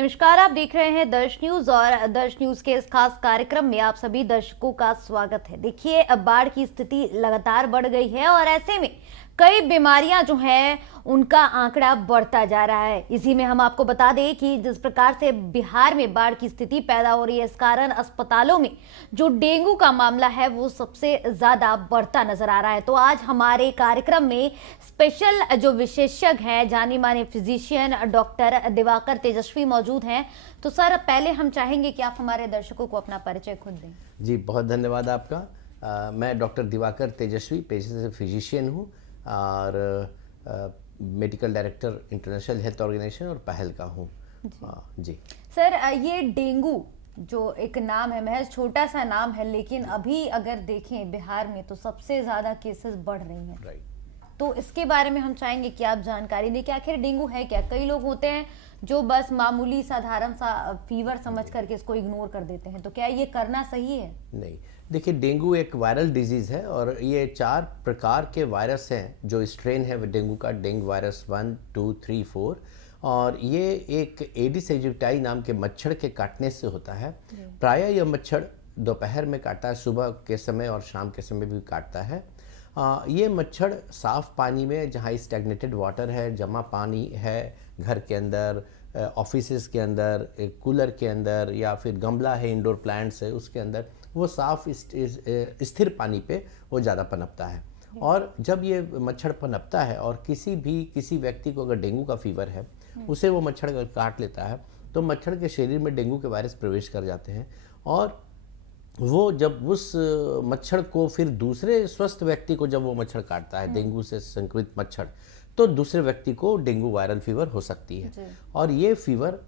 नमस्कार, आप देख रहे हैं दर्श न्यूज और दर्श न्यूज के इस खास कार्यक्रम में आप सभी दर्शकों का स्वागत है। देखिए, अब बाढ़ की स्थिति लगातार बढ़ गई है और ऐसे में कई बीमारियां जो हैं उनका आंकड़ा बढ़ता जा रहा है। इसी में हम आपको बता दें कि जिस प्रकार से बिहार में बाढ़ की स्थिति पैदा हो रही है, इस कारण अस्पतालों में जो डेंगू का मामला है वो सबसे ज्यादा बढ़ता नजर आ रहा है। तो आज हमारे कार्यक्रम में स्पेशल जो विशेषज्ञ हैं, जाने माने फिजिशियन डॉक्टर दिवाकर तेजस्वी मौजूद हैं। तो सर, पहले हम चाहेंगे कि आप हमारे दर्शकों को अपना परिचय खुद दें। जी, बहुत धन्यवाद आपका। मैं डॉक्टर दिवाकर तेजस्वी पेशे से फिजिशियन हूँ और medical director international health organisation और पहल का हूँ। जी सर, ये डेंगू जो एक नाम है, महज छोटा सा नाम है, लेकिन अभी अगर देखें बिहार में तो सबसे ज्यादा केसेस बढ़ रही हैं। राइट। तो इसके बारे में हम चाहेंगे कि आप जानकारी दें कि आखिर डेंगू है क्या। कई लोग होते हैं जो बस मामूली साधारण सा फीवर समझ करके इसको इग्नोर कर देते हैं, तो क्या ये करना सही है? नहीं, देखिए, डेंगू एक वायरल डिजीज़ है और ये 4 प्रकार के वायरस हैं जो स्ट्रेन है डेंगू का। डेंगू वायरस 1, 2, 3, 4 और ये एक एडिस एजिप्टाई नाम के मच्छर के काटने से होता है। प्रायः यह मच्छर दोपहर में काटता है, सुबह के समय और शाम के समय भी काटता है। ये मच्छर साफ़ पानी में, जहाँ स्टैग्नेटेड वाटर है, जमा पानी है, घर के अंदर, ऑफिसेस के अंदर, कूलर के अंदर या फिर गमला है, इंडोर प्लांट्स है, उसके अंदर वो साफ स्थिर पानी पे वो ज़्यादा पनपता है। और जब ये मच्छर पनपता है और किसी व्यक्ति को अगर डेंगू का फीवर है, उसे वो मच्छर अगर काट लेता है तो मच्छर के शरीर में डेंगू के वायरस प्रवेश कर जाते हैं और वो जब उस मच्छर को फिर दूसरे स्वस्थ व्यक्ति को जब वो मच्छर काटता है, डेंगू से संक्रमित मच्छर, तो दूसरे व्यक्ति को डेंगू वायरल फीवर हो सकती है। और ये फीवर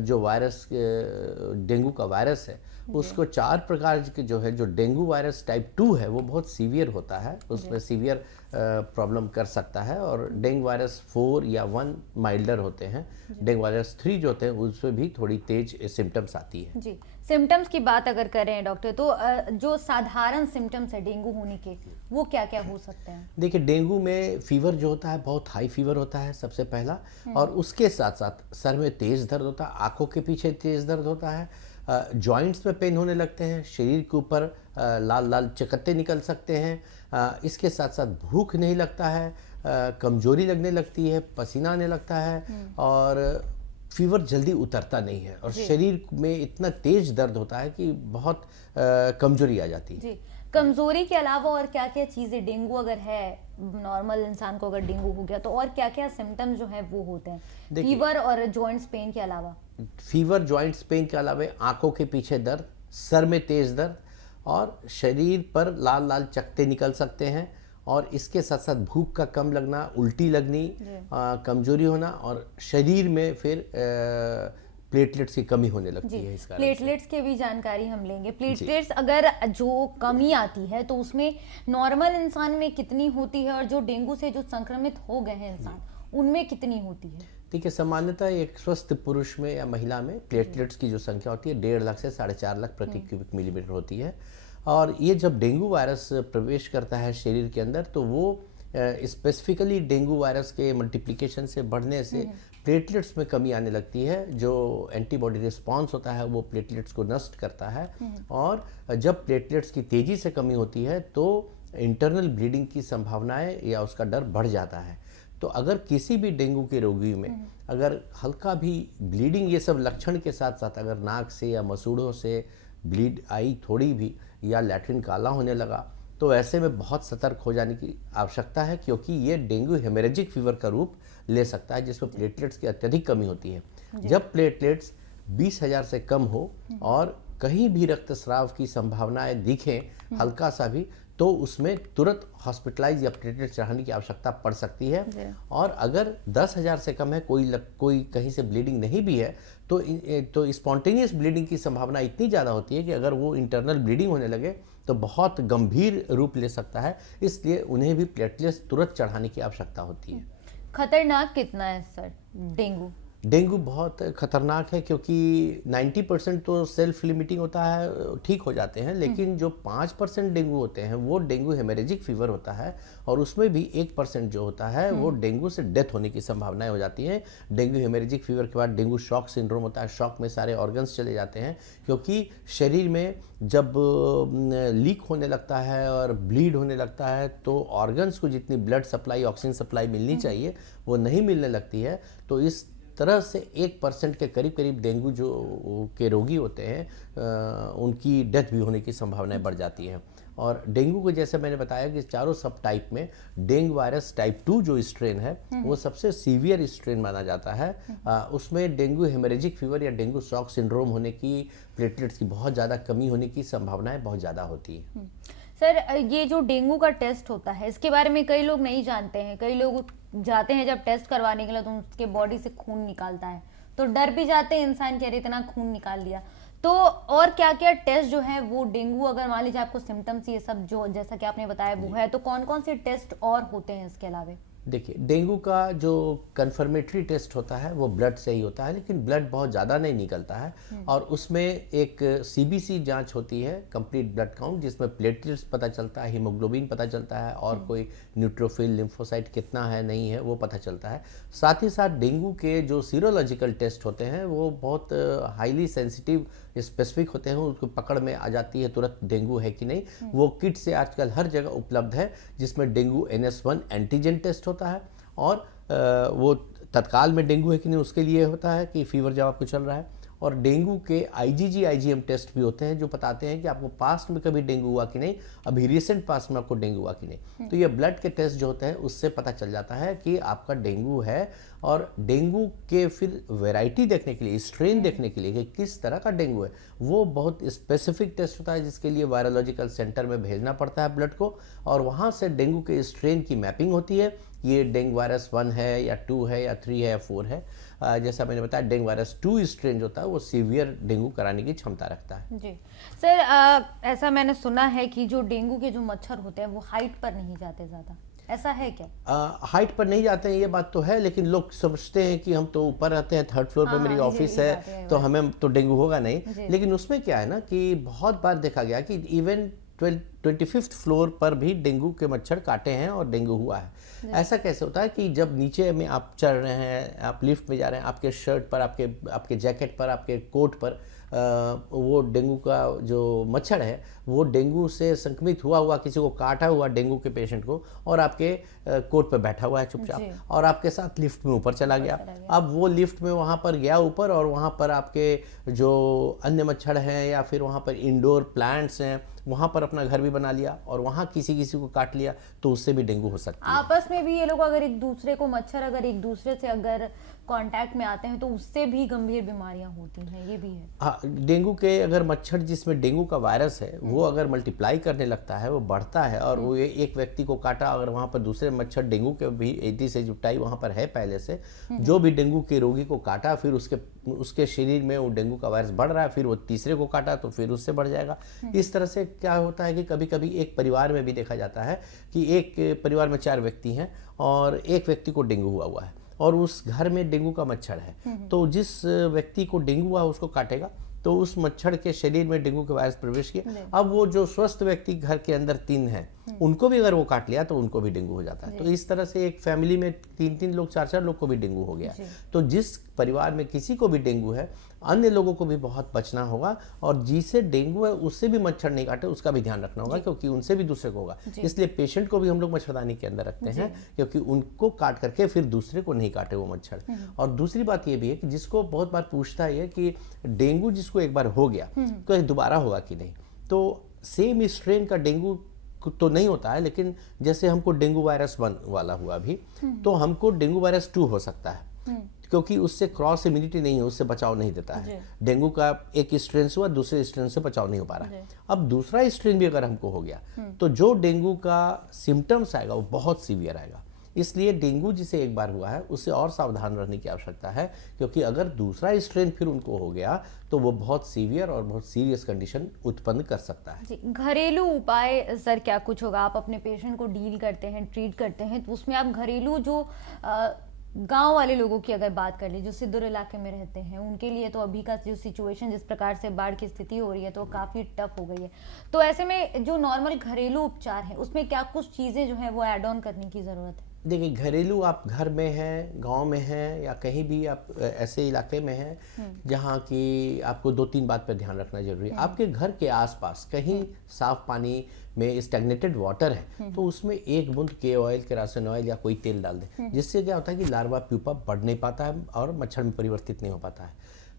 जो वायरस डेंगू का वायरस है, उसको 4 प्रकार के जो है, जो डेंगू वायरस टाइप 2 है वो बहुत सीवियर होता है, उसमें सीवियर प्रॉब्लम कर सकता है। और डेंगू वायरस 4 या 1 माइल्डर होते हैं। डेंगू वायरस 3 जो होते हैं उसमें भी थोड़ी तेज सिम्टम्स आती है। जी, सिम्टम्स की बात अगर करें डॉक्टर, तो जो साधारण सिम्टम्स है डेंगू होने के, वो क्या क्या हो सकते हैं? देखिए, डेंगू में फीवर जो होता है बहुत हाई फीवर होता है सबसे पहला, और उसके साथ साथ सर में तेज दर्द होता है, आंखों के पीछे तेज दर्द होता है, जॉइंट्स में पेन होने लगते हैं, शरीर के ऊपर लाल लाल चकत्ते निकल सकते हैं। इसके साथ साथ भूख नहीं लगता है, कमजोरी लगने लगती है, पसीना आने लगता है और फीवर जल्दी उतरता नहीं है और शरीर में इतना तेज दर्द होता है कि बहुत कमजोरी आ जाती है। जी, कमजोरी के अलावा और क्या क्या चीजें, डेंगू अगर है, नॉर्मल इंसान को अगर डेंगू हो गया तो और क्या क्या सिम्टम्स जो है वो होते हैं फीवर और जॉइंट्स पेन के अलावा? फीवर, जॉइंट्स पेन के अलावा आंखों के पीछे दर्द, सर में तेज दर्द और शरीर पर लाल लाल चकत्ते निकल सकते हैं। और इसके साथ साथ भूख का कम लगना, उल्टी लगनी, कमजोरी होना और शरीर में फिर प्लेटलेट्स की कमी होने लगती है। इस कारण प्लेटलेट्स की भी जानकारी हम लेंगे। प्लेटलेट्स अगर जो कमी आती है तो उसमें नॉर्मल इंसान में कितनी होती है और जो डेंगू से जो संक्रमित हो गए हैं इंसान, उनमें कितनी होती है? ठीक है, सामान्यतः एक स्वस्थ पुरुष में या महिला में प्लेटलेट्स की जो संख्या होती है 1.5 लाख से 4.5 लाख प्रति क्यूबिक मिलीमीटर होती है। और ये जब डेंगू वायरस प्रवेश करता है शरीर के अंदर तो वो स्पेसिफिकली डेंगू वायरस के मल्टीप्लिकेशन से बढ़ने से प्लेटलेट्स में कमी आने लगती है। जो एंटीबॉडी रिस्पांस होता है वो प्लेटलेट्स को नष्ट करता है और जब प्लेटलेट्स की तेज़ी से कमी होती है तो इंटरनल ब्लीडिंग की संभावनाएं या उसका डर बढ़ जाता है। तो अगर किसी भी डेंगू के रोगी में अगर हल्का भी ब्लीडिंग, ये सब लक्षण के साथ साथ अगर नाक से या मसूड़ों से ब्लीड आई थोड़ी भी या लैट्रिन काला होने लगा, तो ऐसे में बहुत सतर्क हो जाने की आवश्यकता है, क्योंकि ये डेंगू हेमोरेजिक फीवर का रूप ले सकता है जिसमें प्लेटलेट्स की अत्यधिक कमी होती है। जब प्लेटलेट्स 20,000 से कम हो और कहीं भी रक्तस्राव की संभावनाएं दिखें हल्का सा भी, तो उसमें तुरंत हॉस्पिटलाइज या प्लेटलेट चढ़ाने की आवश्यकता पड़ सकती है। और अगर 10,000 से कम है, कोई कहीं से ब्लीडिंग नहीं भी है, तो स्पॉन्टेनियस ब्लीडिंग की संभावना इतनी ज़्यादा होती है कि अगर वो इंटरनल ब्लीडिंग होने लगे तो बहुत गंभीर रूप ले सकता है। इसलिए उन्हें भी प्लेटलेट्स तुरंत चढ़ाने की आवश्यकता होती है। खतरनाक कितना है सर डेंगू? डेंगू बहुत खतरनाक है क्योंकि 90% तो सेल्फ लिमिटिंग होता है, ठीक हो जाते हैं, लेकिन जो 5% डेंगू होते हैं वो डेंगू हेमरेजिक फीवर होता है, और उसमें भी 1% जो होता है वो डेंगू से डेथ होने की संभावनाएं हो जाती हैं। डेंगू हेमरेजिक फीवर के बाद डेंगू शॉक सिंड्रोम होता है, शॉक में सारे ऑर्गन्स चले जाते हैं, क्योंकि शरीर में जब लीक होने लगता है और ब्लीड होने लगता है तो ऑर्गन्स को जितनी ब्लड सप्लाई, ऑक्सीजन सप्लाई मिलनी चाहिए वो नहीं मिलने लगती है। तो इस तरह से 1% के करीब करीब डेंगू जो के रोगी होते हैं उनकी डेथ भी होने की संभावनाएं बढ़ जाती हैं। और डेंगू को जैसे मैंने बताया कि चारों सब टाइप में डेंगू वायरस टाइप 2 जो स्ट्रेन है वो सबसे सीवियर स्ट्रेन माना जाता है। उसमें डेंगू हेमरेजिक फीवर या डेंगू शॉक सिंड्रोम होने की, प्लेटलेट्स की बहुत ज़्यादा कमी होने की संभावनाएं बहुत ज़्यादा होती है। सर, ये जो डेंगू का टेस्ट होता है इसके बारे में कई लोग नहीं जानते हैं। कई लोग जाते हैं जब टेस्ट करवाने के लिए तो उसके बॉडी से खून निकालता है, तो डर भी जाते हैं इंसान कि अरे इतना खून निकाल लिया। तो और क्या क्या टेस्ट जो है वो डेंगू, अगर मान लीजिए आपको सिम्टम्स ये सब जो जैसा कि आपने बताया वो है, तो कौन कौन से टेस्ट और होते हैं इसके अलावा? देखिए, डेंगू का जो कन्फर्मेटरी टेस्ट होता है वो ब्लड से ही होता है, लेकिन ब्लड बहुत ज़्यादा नहीं निकलता है, और उसमें एक सीबीसी जांच होती है, कंप्लीट ब्लड काउंट, जिसमें प्लेटलेट्स पता चलता है, हीमोग्लोबिन पता चलता है, और कोई न्यूट्रोफिल, लिम्फोसाइट कितना है नहीं है वो पता चलता है। साथ ही साथ डेंगू के जो सीरोलॉजिकल टेस्ट होते हैं वो बहुत हाईली सेंसिटिव, स्पेसिफिक होते हैं, उसको पकड़ में आ जाती है तुरंत डेंगू है कि नहीं। वो किट से आजकल हर जगह उपलब्ध है, जिसमें डेंगू NS1 एंटीजन टेस्ट होता है, और वो तत्काल में डेंगू है कि नहीं उसके लिए होता है कि फीवर जब आपको चल रहा है, और डेंगू के IgG IgM टेस्ट भी होते हैं जो बताते हैं कि आपको पास्ट में कभी डेंगू हुआ कि नहीं, अभी रिसेंट पास्ट में आपको डेंगू हुआ कि नहीं। तो ये ब्लड के टेस्ट जो होते हैं उससे पता चल जाता है कि आपका डेंगू है। और डेंगू के फिर वैरायटी देखने के लिए, स्ट्रेन देखने के लिए कि किस तरह का डेंगू है, वो बहुत स्पेसिफिक टेस्ट होता है, जिसके लिए वायरोलॉजिकल सेंटर में भेजना पड़ता है ब्लड को, और वहाँ से डेंगू के स्ट्रेन की मैपिंग होती है। ये डेंगू वायरस 1 है या 2 है या 3 है या 4 है। जैसा मैंने बताया, डेंगू वायरस 2 स्ट्रेन जो होता है वो सीवियर डेंगू कराने की क्षमता रखता है। जी सर, ऐसा मैंने सुना है कि जो डेंगू के जो मच्छर होते हैं वो हाइट पर नहीं जाते ज़्यादा, ऐसा है क्या? हाइट पर नहीं जाते हैं ये बात तो है, लेकिन लोग समझते हैं कि हम तो ऊपर रहते हैं, 3rd फ्लोर पे मेरी ऑफिस है तो हमें तो डेंगू होगा नहीं। लेकिन उसमें क्या है ना कि बहुत बार देखा गया कि इवन 25th फ्लोर पर भी डेंगू के मच्छर काटे हैं और डेंगू हुआ है। ऐसा कैसे होता है कि जब नीचे में आप चढ़ रहे हैं, आप लिफ्ट में जा रहे हैं, आपके शर्ट पर, आपके जैकेट पर, आपके कोट पर वो डेंगू का जो मच्छर है वो डेंगू से संक्रमित हुआ किसी को काटा हुआ डेंगू के पेशेंट को, और आपके कोट पे बैठा हुआ है चुपचाप, और आपके साथ लिफ्ट में ऊपर चला गया। अब वो लिफ्ट में वहाँ पर गया ऊपर, और वहाँ पर आपके जो अन्य मच्छर हैं या फिर वहाँ पर इंडोर प्लांट्स हैं वहाँ पर अपना घर भी बना लिया, और वहाँ किसी को काट लिया, तो उससे भी डेंगू हो सकता है। आपस में भी ये लोग अगर एक दूसरे को, मच्छर अगर एक दूसरे से अगर कांटेक्ट में आते हैं तो उससे भी गंभीर बीमारियां होती हैं, ये भी है। हाँ, डेंगू के अगर मच्छर जिसमें डेंगू का वायरस है वो अगर मल्टीप्लाई करने लगता है, वो बढ़ता है, और वो एक व्यक्ति को काटा, अगर वहाँ पर दूसरे मच्छर डेंगू के भी एडिस एजिप्टाई वहाँ पर है पहले से, जो भी डेंगू के रोगी को काटा, फिर उसके शरीर में वो डेंगू का वायरस बढ़ रहा है, फिर वो तीसरे को काटा तो फिर उससे बढ़ जाएगा। इस तरह से क्या होता है कि कभी कभी एक परिवार में भी देखा जाता है कि एक परिवार में 4 व्यक्ति हैं और एक व्यक्ति को डेंगू हुआ है, और उस घर में डेंगू का मच्छर है, तो जिस व्यक्ति को डेंगू हुआ उसको काटेगा तो उस मच्छर के शरीर में डेंगू का वायरस प्रवेश किया। अब वो जो स्वस्थ व्यक्ति घर के अंदर 3 हैं उनको भी अगर वो काट लिया तो उनको भी डेंगू हो जाता है। तो इस तरह से एक फैमिली में 3 लोग, 4 लोग को भी डेंगू हो गया। तो जिस परिवार में किसी को भी डेंगू है, अन्य लोगों को भी बहुत बचना होगा, और जिसे डेंगू है उससे भी मच्छर नहीं काटे उसका भी ध्यान रखना होगा, क्योंकि उनसे भी दूसरे को होगा। इसलिए पेशेंट को भी हम लोग मच्छरदानी के अंदर रखते हैं, क्योंकि उनको काट करके फिर दूसरे को नहीं काटे वो मच्छर। और दूसरी बात ये भी है कि जिसको बहुत बार पूछता है कि डेंगू जिसको एक बार हो गया तो ये दोबारा होगा कि नहीं, तो सेम स्ट्रेन का डेंगू तो नहीं होता है, लेकिन जैसे हमको डेंगू वायरस 1 वाला हुआ अभी, तो हमको डेंगू वायरस 2 हो सकता है, क्योंकि उससे क्रॉस इम्यूनिटी नहीं है, उससे बचाव नहीं देता है। डेंगू का एक स्ट्रेन से हुआ, दूसरे स्ट्रेन से बचाव नहीं हो पा रहा है। अब दूसरा स्ट्रेन भी अगर हमको हो गया तो जो डेंगू का सिम्टम्स आएगा वो बहुत सीवियर आएगा। इसलिए डेंगू जिसे एक बार हुआ है उससे और सावधान रहने की आवश्यकता है, क्योंकि अगर दूसरा स्ट्रेन फिर उनको हो गया तो वो बहुत सीवियर और बहुत सीरियस कंडीशन उत्पन्न कर सकता है। जी, घरेलू उपाय सर क्या कुछ होगा? आप अपने पेशेंट को डील करते हैं, ट्रीट करते हैं, तो उसमें आप घरेलू जो गांव वाले लोगों की अगर बात कर ली, जो सिद्धूर इलाके में रहते हैं, उनके लिए तो अभी का जो सिचुएशन, जिस प्रकार से बाढ़ की स्थिति हो रही है, तो काफ़ी टफ हो गई है। तो ऐसे में जो नॉर्मल घरेलू उपचार है, उसमें क्या कुछ चीज़ें जो है वो ऐड ऑन करने की ज़रूरत है? देखिए, घरेलू आप घर में हैं, गांव में हैं, या कहीं भी आप ऐसे इलाके में हैं जहां की आपको दो तीन बात पर ध्यान रखना जरूरी है। आपके घर के आसपास कहीं साफ पानी में स्टैग्नेटेड वाटर है तो उसमें एक बूंद के ऑयल, केरासिन ऑयल या कोई तेल डाल दें, जिससे क्या होता है कि लार्वा प्यूपा बढ़ नहीं पाता है और मच्छर में परिवर्तित नहीं हो पाता है।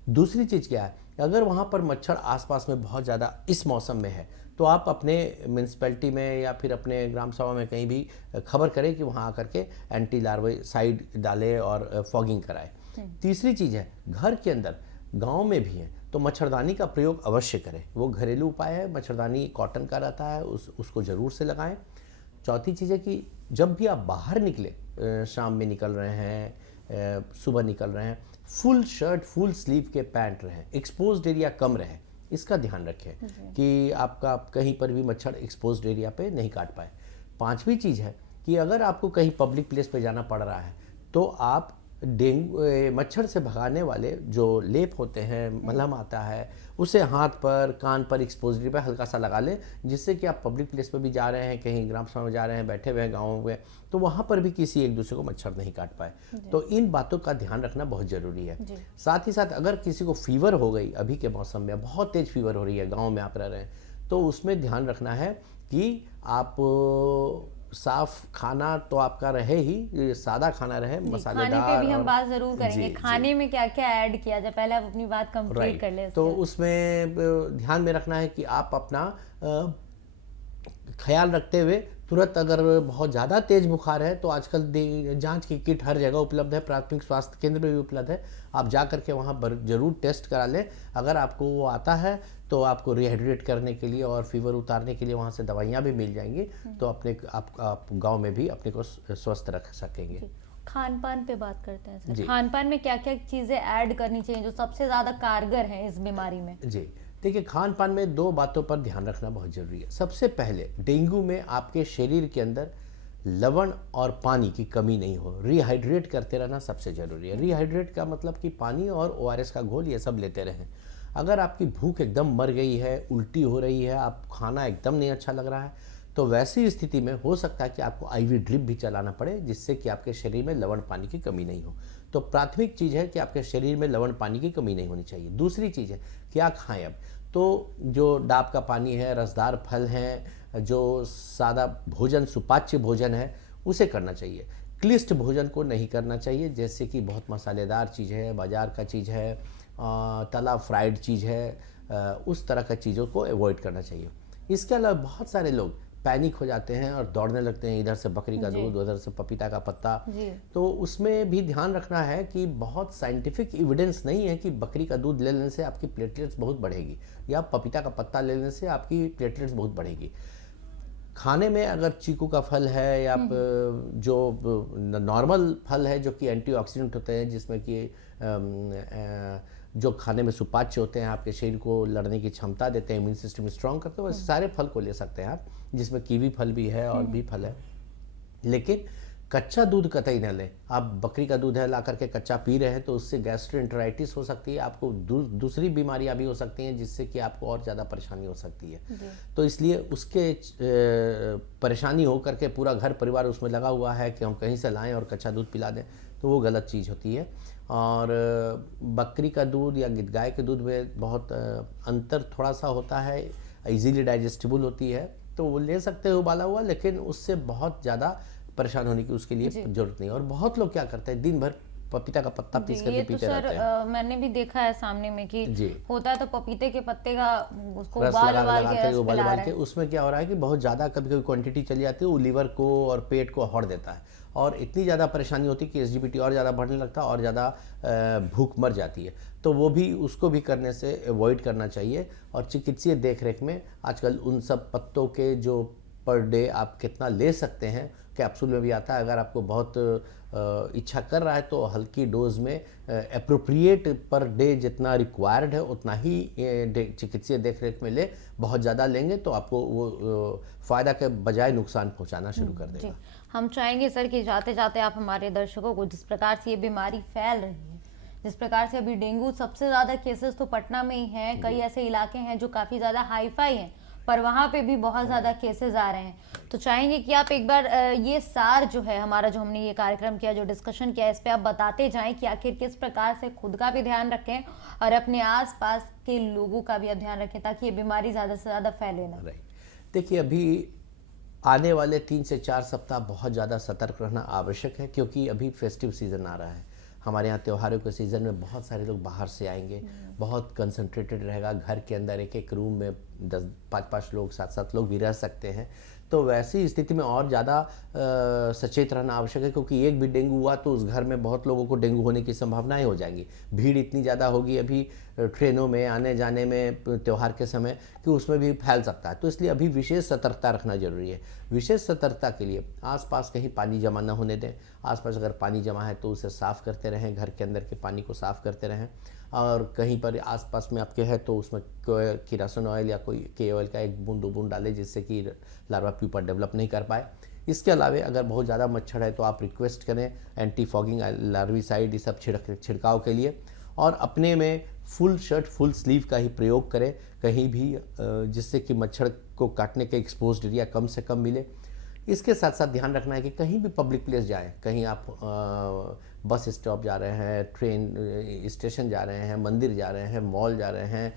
दूसरी चीज़ क्या है, अगर वहाँ पर मच्छर आसपास में बहुत ज़्यादा इस मौसम में है तो आप अपने म्यूनसिपैलिटी में या फिर अपने ग्राम सभा में कहीं भी खबर करें कि वहाँ आकर के एंटी लार्वाइसाइड डालें और फॉगिंग कराएं। तीसरी चीज़ है, घर के अंदर गांव में भी है तो मच्छरदानी का प्रयोग अवश्य करें। वो घरेलू उपाय है, मच्छरदानी कॉटन का रहता है, उसको ज़रूर से लगाएं। चौथी चीज़ है कि जब भी आप बाहर निकले, शाम में निकल रहे हैं, सुबह निकल रहे हैं, फुल शर्ट फुल स्लीव के पैंट रहें, एक्सपोज्ड एरिया कम रहे, इसका ध्यान रखें कि आपका कहीं पर भी मच्छर एक्सपोज्ड एरिया पे नहीं काट पाए। पांचवी चीज़ है कि अगर आपको कहीं पब्लिक प्लेस पे जाना पड़ रहा है तो आप डेंगू मच्छर से भगाने वाले जो लेप होते हैं, मलहम आता है, उसे हाथ पर, कान पर, एक्सपोजरी पर हल्का सा लगा लें, जिससे कि आप पब्लिक प्लेस पर भी जा रहे हैं, कहीं ग्राम सभा में जा रहे हैं, बैठे हुए हैं गाँव में, तो वहाँ पर भी किसी एक दूसरे को मच्छर नहीं काट पाए। तो इन बातों का ध्यान रखना बहुत ज़रूरी है। साथ ही साथ अगर किसी को फीवर हो गई, अभी के मौसम में बहुत तेज़ फीवर हो रही है, गाँव में आप रह रहे हैं, तो उसमें ध्यान रखना है कि आप साफ खाना तो आपका रहे ही, सादा खाना रहे, मसालेदार। खाने पे भी हम बात जरूर करेंगे, खाने में क्या क्या ऐड किया जाए, पहले आप अपनी बात कंप्लीट कर ले। तो उसमें ध्यान में रखना है कि आप अपना ख्याल रखते हुए तुरंत, अगर बहुत ज़्यादा तेज बुखार है तो आजकल जांच की किट हर जगह उपलब्ध है, प्राथमिक स्वास्थ्य केंद्र में भी उपलब्ध है, आप जा करके वहाँ पर जरूर टेस्ट करा लें। अगर आपको वो आता है तो आपको रिहाइड्रेट करने के लिए और फीवर उतारने के लिए वहाँ से दवाइयाँ भी मिल जाएंगी, तो आप गाँव में भी अपने को स्वस्थ रख सकेंगे। खान पान पे बात करते हैं सर, खान पान में क्या क्या चीज़ें ऐड करनी चाहिए जो सबसे ज़्यादा कारगर हैं इस बीमारी में? जी देखिए, खान पान में दो बातों पर ध्यान रखना बहुत जरूरी है। सबसे पहले, डेंगू में आपके शरीर के अंदर लवण और पानी की कमी नहीं हो, रिहाइड्रेट करते रहना सबसे जरूरी है। रिहाइड्रेट का मतलब कि पानी और ORS का घोल ये सब लेते रहें। अगर आपकी भूख एकदम मर गई है, उल्टी हो रही है, आप खाना एकदम नहीं अच्छा लग रहा है, तो वैसी स्थिति में हो सकता है कि आपको IV ड्रिप भी चलाना पड़े, जिससे कि आपके शरीर में लवण पानी की कमी नहीं हो। तो प्राथमिक चीज़ है कि आपके शरीर में लवण पानी की कमी नहीं होनी चाहिए। दूसरी चीज़ है क्या खाएं। अब तो जो डाब का पानी है, रसदार फल हैं, जो सादा भोजन, सुपाच्य भोजन है, उसे करना चाहिए। क्लिष्ट भोजन को नहीं करना चाहिए, जैसे कि बहुत मसालेदार चीज़ है, बाज़ार का चीज़ है, तला फ्राइड चीज़ है, उस तरह का चीज़ों को अवॉइड करना चाहिए। इसके अलावा बहुत सारे लोग पैनिक हो जाते हैं और दौड़ने लगते हैं, इधर से बकरी का दूध, उधर से पपीता का पत्ता। तो उसमें भी ध्यान रखना है कि बहुत साइंटिफिक एविडेंस नहीं है कि बकरी का दूध ले लेने से आपकी प्लेटलेट्स बहुत बढ़ेगी या पपीता का पत्ता ले लेने से आपकी प्लेटलेट्स बहुत बढ़ेगी। खाने में अगर चीकू का फल है या जो नॉर्मल फल है जो कि एंटीऑक्सीडेंट होते हैं, जिसमें कि जो खाने में सुपाच्य होते हैं, आपके शरीर को लड़ने की क्षमता देते हैं, इम्यून सिस्टम स्ट्रांग करते हैं, वैसे सारे फल को ले सकते हैं आप, जिसमें कीवी फल भी है और भी फल है। लेकिन कच्चा दूध कतई न लें। आप बकरी का दूध है ला करके कच्चा पी रहे हैं तो उससे गैस्ट्रोएंटेराइटिस हो सकती है, आपको दूसरी बीमारियां भी हो सकती हैं, जिससे कि आपको और ज़्यादा परेशानी हो सकती है। तो इसलिए उसके परेशानी हो करके पूरा घर परिवार उसमें लगा हुआ है कि हम कहीं से लाएं और कच्चा दूध पिला दें, तो वो गलत चीज़ होती है। और बकरी का दूध या गाय के दूध में बहुत अंतर थोड़ा सा होता है, इजीली डाइजेस्टिबल होती है, तो वो ले सकते हो उबाला हुआ, लेकिन उससे बहुत ज़्यादा परेशान होने की उसके लिए जरूरत नहीं। और बहुत लोग क्या करते हैं, दिन भर पपीता का पत्ता पीस करके पीते रहते हैं। मैंने भी देखा है सामने में कि होता है तो पपीते के पत्ते का उसको रस उबाल के उसमें क्या हो रहा है कि बहुत ज़्यादा कभी कभी क्वांटिटी चली जाती है, वो लीवर को और पेट को हौड़ देता है और इतनी ज़्यादा परेशानी होती है कि SGPT और ज़्यादा बढ़ने लगता है और ज़्यादा भूख मर जाती है। तो वो भी, उसको भी करने से अवॉइड करना चाहिए। और चिकित्सीय देखरेख में आजकल उन सब पत्तों के जो पर डे आप कितना ले सकते हैं, कैप्सूल में भी आता है, अगर आपको बहुत इच्छा कर रहा है तो हल्की डोज में एप्रोप्रिएट पर डे जितना रिक्वायर्ड है उतना ही चिकित्सीय देखरेख में ले। बहुत ज़्यादा लेंगे तो आपको वो फ़ायदा के बजाय नुकसान पहुंचाना शुरू कर देगा। हम चाहेंगे सर कि जाते जाते आप हमारे दर्शकों को, जिस प्रकार से ये बीमारी फैल रही है, जिस प्रकार से अभी डेंगू सबसे ज्यादा केसेस तो पटना में ही हैं, कई ऐसे इलाके हैं जो काफी ज्यादा हाईफाई हैं पर वहाँ पे भी बहुत ज़्यादा केसेस आ रहे हैं, तो चाहेंगे कि आप एक बार ये सार जो है हमारा, जो हमने ये कार्यक्रम किया, जो डिस्कशन किया, इस पे आप बताते जाएं कि आखिर किस प्रकार से खुद का भी ध्यान रखें और अपने आसपास के लोगों का भी आप ध्यान रखें ताकि ये बीमारी ज़्यादा से ज़्यादा फैले ना। देखिए, अभी आने वाले 3 से 4 सप्ताह बहुत ज़्यादा सतर्क रहना आवश्यक है, क्योंकि अभी फेस्टिव सीज़न आ रहा है। हमारे यहाँ त्योहारों के सीज़न में बहुत सारे लोग बाहर से आएंगे, बहुत कंसंट्रेटेड रहेगा, घर के अंदर एक एक रूम में 5-5 लोग 7-7 लोग भी रह सकते हैं। तो वैसी स्थिति में और ज़्यादा सचेत रहना आवश्यक है, क्योंकि एक भी डेंगू हुआ तो उस घर में बहुत लोगों को डेंगू होने की संभावनाएं हो जाएंगी। भीड़ इतनी ज़्यादा होगी अभी ट्रेनों में आने जाने में त्यौहार के समय कि उसमें भी फैल सकता है। तो इसलिए अभी विशेष सतर्कता रखना जरूरी है। विशेष सतर्कता के लिए आसपास कहीं पानी जमा न होने दें। आसपास अगर पानी जमा है तो उसे साफ़ करते रहें, घर के अंदर के पानी को साफ़ करते रहें। और कहीं पर आसपास में आपके है तो उसमें किरोसिन ऑयल या कोई के ऑयल का 1 बूंद 2 बूंद डालें, जिससे कि लार्वा प्यूपा डेवलप नहीं कर पाए। इसके अलावा अगर बहुत ज़्यादा मच्छर है तो आप रिक्वेस्ट करें एंटी फॉगिंग, लार्विसाइड, ये सब छिड़काव के लिए। और अपने में फुल शर्ट फुल स्लीव का ही प्रयोग करें कहीं भी, जिससे कि मच्छर को काटने के एक्सपोज्ड एरिया कम से कम मिले। इसके साथ साथ ध्यान रखना है कि कहीं भी पब्लिक प्लेस जाएं, कहीं आप बस स्टॉप जा रहे हैं, ट्रेन स्टेशन जा रहे हैं, मंदिर जा रहे हैं, मॉल जा रहे हैं,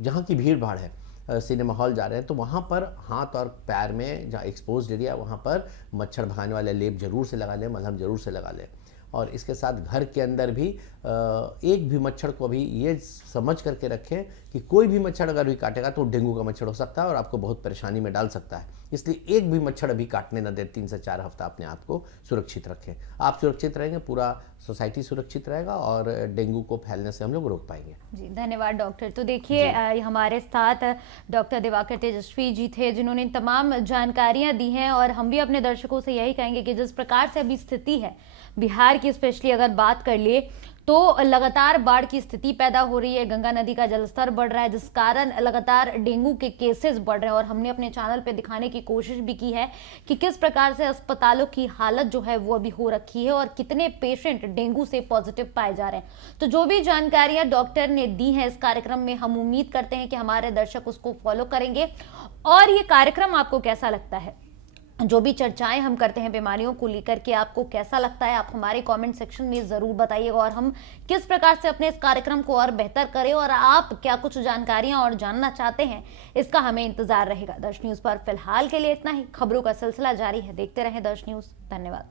जहाँ की भीड़ भाड़ है, सिनेमा हॉल जा रहे हैं, तो वहाँ पर हाथ और पैर में जहाँ एक्सपोज्ड एरिया, वहाँ पर मच्छर भगाने वाले लेप जरूर से लगा लें, मलहम जरूर से लगा लें। और इसके साथ घर के अंदर भी एक भी मच्छर को अभी ये समझ करके रखें कि कोई भी मच्छर अगर भी काटेगा तो डेंगू का मच्छर हो सकता है और आपको बहुत परेशानी में डाल सकता है। इसलिए एक भी मच्छर अभी काटने न दें। 3 से 4 हफ्ता अपने आप को सुरक्षित रखें। आप सुरक्षित रहेंगे, पूरा सोसाइटी सुरक्षित रहेगा और डेंगू को फैलने से हम लोग रोक पाएंगे। जी धन्यवाद डॉक्टर। तो देखिए हमारे साथ डॉक्टर दिवाकर तेजस्वी जी थे, जिन्होंने तमाम जानकारियां दी हैं। और हम भी अपने दर्शकों से यही कहेंगे कि जिस प्रकार से अभी स्थिति है बिहार की, स्पेशली अगर बात कर लिए तो लगातार बाढ़ की स्थिति पैदा हो रही है, गंगा नदी का जलस्तर बढ़ रहा है, जिस कारण लगातार डेंगू के केसेस बढ़ रहे हैं। और हमने अपने चैनल पे दिखाने की कोशिश भी की है कि किस प्रकार से अस्पतालों की हालत जो है वो अभी हो रखी है और कितने पेशेंट डेंगू से पॉजिटिव पाए जा रहे हैं। तो जो भी जानकारियां डॉक्टर ने दी हैं इस कार्यक्रम में, हम उम्मीद करते हैं कि हमारे दर्शक उसको फॉलो करेंगे। और ये कार्यक्रम आपको कैसा लगता है, जो भी चर्चाएं हम करते हैं बीमारियों को लेकर के, आपको कैसा लगता है, आप हमारे कमेंट सेक्शन में जरूर बताइएगा। और हम किस प्रकार से अपने इस कार्यक्रम को और बेहतर करें और आप क्या कुछ जानकारियां और जानना चाहते हैं, इसका हमें इंतजार रहेगा। दर्श न्यूज पर फिलहाल के लिए इतना ही। खबरों का सिलसिला जारी है, देखते रहें दर्श न्यूज। धन्यवाद।